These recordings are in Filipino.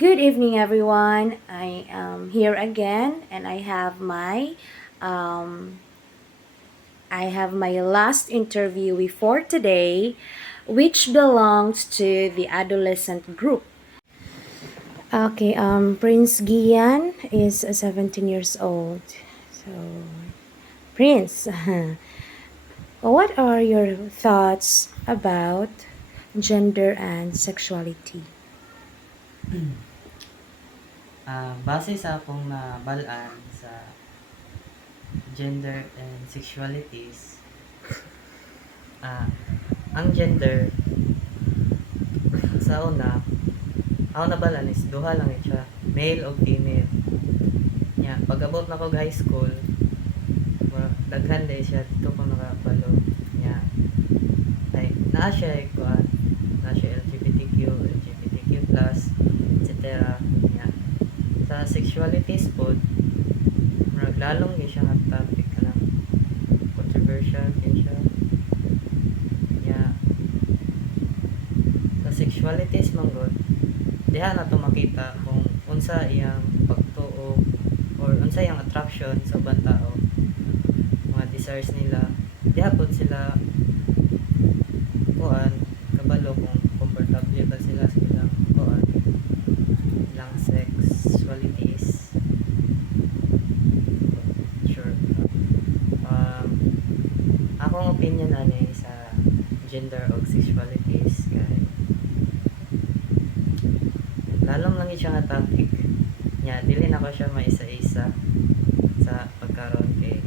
Good evening, everyone. I am here again, and um, I have my last interview for today, which belongs to the adolescent group. Okay, Prince Gian is 17 years old. So, Prince, what are your thoughts about gender and sexuality? Base sa akong nabalaan sa gender and sexualities, ah, ang gender sa una, ako nabalaan is duha lang siya, male o female. Nya, pag abot na kog high school, daghan day siya dito ko nakabalo. Nya, like naa siya kuan, naa siya LGBTQ+, etc. Nya, sa sexualities po, murag lalong gyud siya nga topic lang controversial din siya. Nya, sa sexualities man gud, diha na to makita kung unsa iyang pagtuo or unsa iyang attraction sa ubang tao, mga desires nila. Diha pod sila kuan kabalo kung comfortable ba sila sa ilang kuan, ilang sexualities. Sure. Um, akong opinion ani sa gender o sexualities kay lalong lang siya nga topic nya dili na ko siya maisa-isa sa pagkaron kay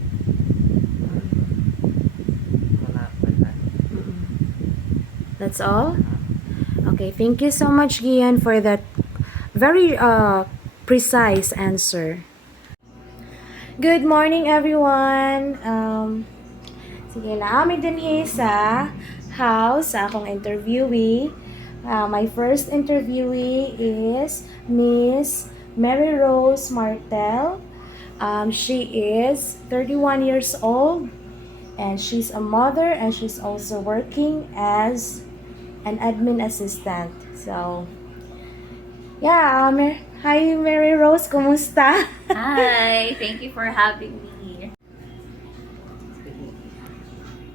muna pala. That's all? Okay, thank you so much, Gian, for that very precise answer. Good morning, everyone. Sige lang, kami din sa house sa akong interviewee. My first interviewee is Miss Mary Rose Martel. She is 31 years old, and she's a mother, and she's also working as an admin assistant. So, yeah, hi Mary Rose, kumusta? Hi, thank you for having me.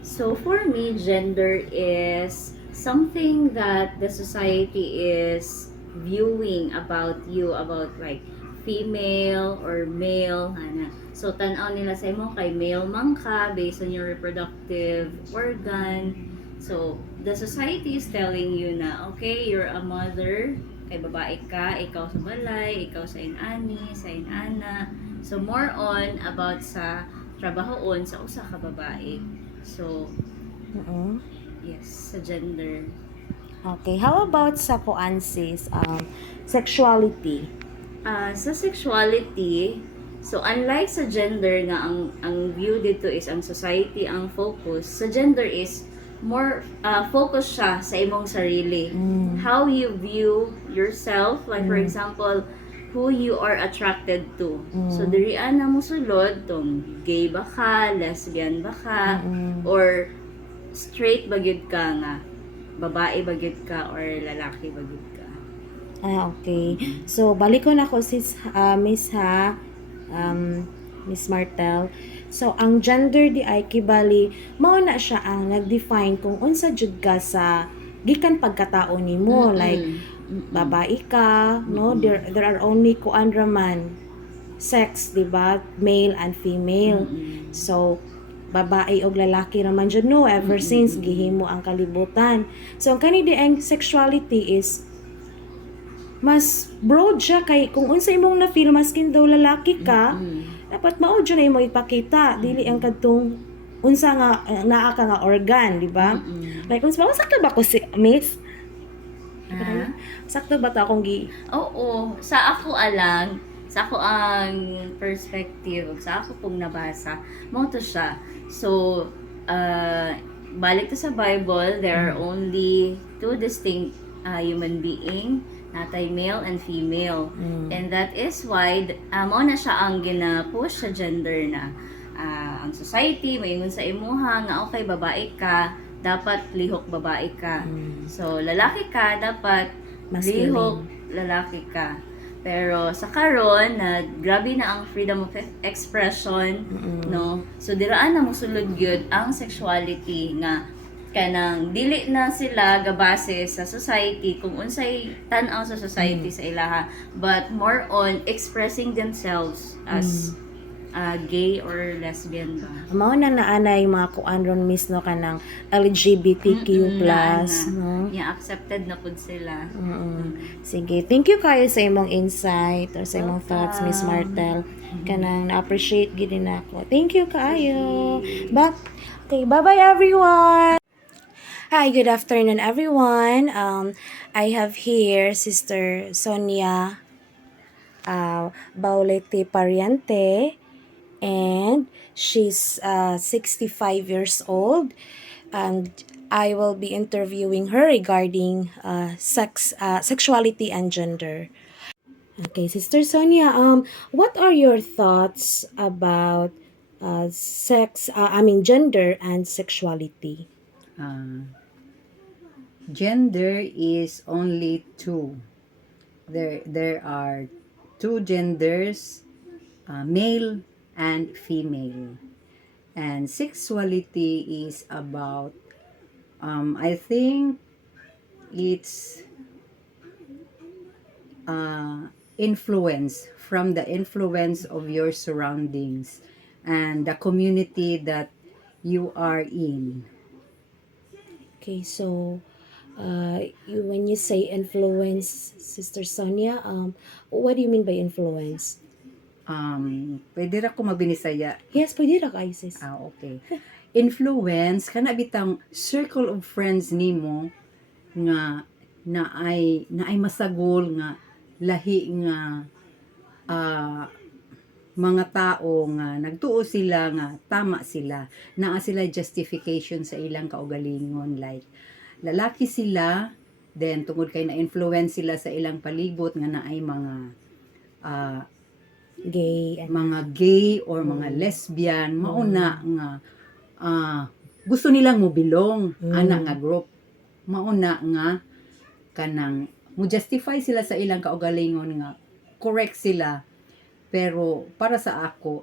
So for me, gender is something that the society is viewing about you, about like female or male. Ana. So tanaw nila sa imo kay male man ka based on your reproductive organ. So the society is telling you na okay, you're a mother, kay babae ka, ikaw sa balay, ikaw sa inani, sa inana. So more on about sa trabahoon sa usa ka babae. So Oo. yes, sa gender. Okay, how about sa kuan sis, sexuality? Sa sexuality, so unlike sa gender nga ang view dito is ang society ang focus, sa gender is more focus siya sa imong sarili. How you view yourself, like for example, who you are attracted to. So diri ana mo sulod tong gay ba ka, lesbian ba ka, or straight ba gyud ka nga babae ba gyud ka or lalaki ba gyud ka. Okay. So, balik ko na ko sis, Miss Miss Martel. So, ang gender di ay kibali, mao na siya ang nag-define kung unsa jud ka sa gikan pagkatao nimo, like babae ka, no? There are only kuan raman sex, di ba? Male and female. So, babae o lalaki raman jud no ever since gihimo ang kalibutan. So, ang kani di ang sexuality is mas broad siya kay kung unsa imong na-feel maskin daw lalaki ka, dapat mao jud na imong ipakita, dili ang kadtong unsa nga naa ka nga organ, di ba? Like unsa sakto ba ko si Miss? Sakto ba ta akong Oo, sa ako alang, sa ako ang perspective, sa ako pong nabasa, mo to siya. So, balik to sa Bible, there are only two distinct human being, natay male and female. And that is why, mo na siya ang gina-push sa gender na ang society, mayon sa imuha, nga okay, babae ka, dapat lihok babae ka. So, lalaki ka, dapat Masculine. lihok lalaki ka. Pero sa karon na grabe na ang freedom of expression, no? So diraan na mosulod gyud ang sexuality nga kanang dili na sila gabase sa society kung unsay tan-aw sa society sa ilaha, but more on expressing themselves as gay or lesbian ba. Mao na naanay mga kuan ron miss no kanang LGBTQ+, no? Yeah, accepted na pud sila. Sige, thank you kayo sa imong insight or sa imong thoughts, Miss Martel. Kanang na-appreciate gid din ako. Thank you kayo. Okay, bye-bye everyone. Hi, good afternoon everyone. I have here Sister Sonia Baulete Pariente, and she's 65 years old, and I will be interviewing her regarding sexuality and gender. Okay, Sister Sonia, what are your thoughts about gender and sexuality? Gender is only two. There are two genders, male and female. And sexuality is about, I think it's influence, from the influence of your surroundings and the community that you are in. Okay, so when you say influence, Sister Sonia, what do you mean by influence? Pwede ra ko magbinisaya. Yes, pwede ra kayo, sis. Okay. Influence kana bitang circle of friends nimo nga naay masagol nga lahi nga mga tao nga nagtuo sila nga tama sila, naa sila justification sa ilang kaugalingon, like lalaki sila, then tungod kay na-influence sila sa ilang palibot nga naay mga gay or mga lesbian, mauna nga gusto nilang mobilong ana nga group, mauna nga kanang mo justify sila sa ilang kaugalingon nga correct sila, pero para sa ako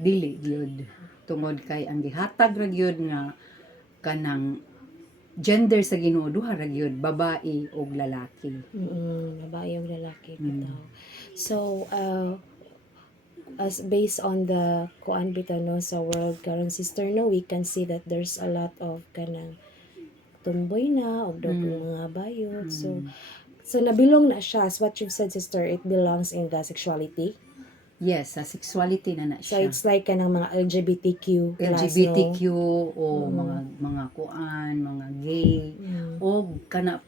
dili gyud, tungod kay ang gihatag ra gyud nga kanang gender sa Ginoo duha ra gyud, babae ug lalaki. Babae ug lalaki bitaw. So as based on the kuan bitaw no sa world karon, sister, no, we can see that there's a lot of kanang tumboy na og mga bayot. So nabilong na siya, as what you've said, sister, it belongs in the sexuality. Yes, sa sexuality na So siya. it's like kanang mga LGBTQ+, LGBTQ no? o mga kuan, mga gay o kana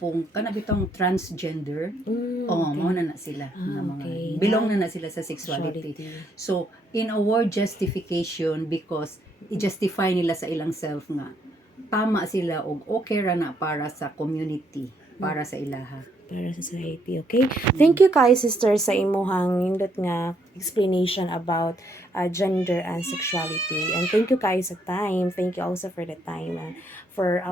bitong transgender. Mao na sila nga mga okay. belong na sila sa sexuality. So in a word, justification, because i-justify nila sa ilang self nga tama sila og okay ra na para sa community, para sa ilaha, para sa society. Okay, thank you kay sister sa imuhang nindot nga explanation about gender and sexuality, and thank you kay sa time. Thank you also for the time, for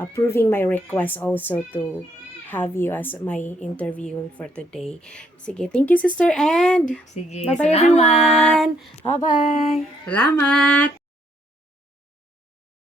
approving my request also to have you as my interview for today. Sige, thank you sister, and sige, bye bye everyone. Bye bye. Salamat.